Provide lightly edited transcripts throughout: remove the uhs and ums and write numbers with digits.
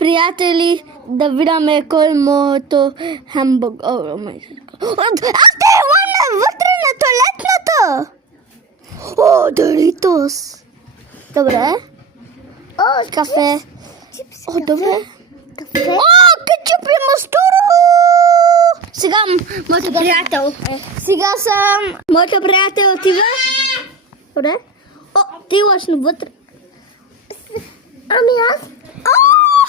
приятели, да видаме кой е моето хамбург. Аз те имаме вътре на туалетната! О, Доритос! Добре. О, кафе. О, добре. Кафе. О, кетчуп и мастуро! Сега моето приятел. Сега съм моето приятел отива. Добре. О, ти лъчно вътре. Ами аз?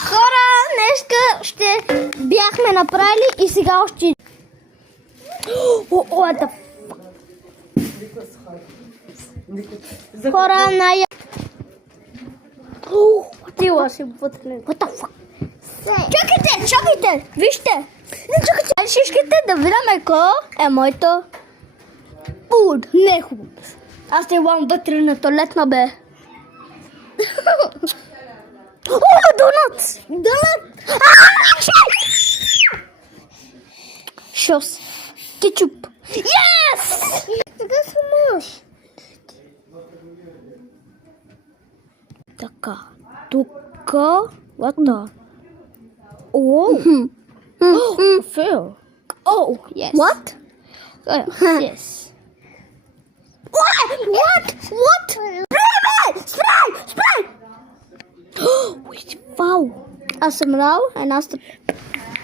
Хора, днеска ще бяхме направили и сега още... What the fuck? Хора, най... Ти лъчно вътре. What the fuck? Чакайте! Вижте! Не чакайте! Ще искате да видим кой е моето... Не е хубаво. Аз те имам вътре на туалетна, бе. О, донат! Донат! Шос. Кетчуп. Yes! Така самаш. Така. Тук. What the? Oh. Fail. Oh, yes. What? Yes. What? Spray! Wow. Аз съм Рал, and аз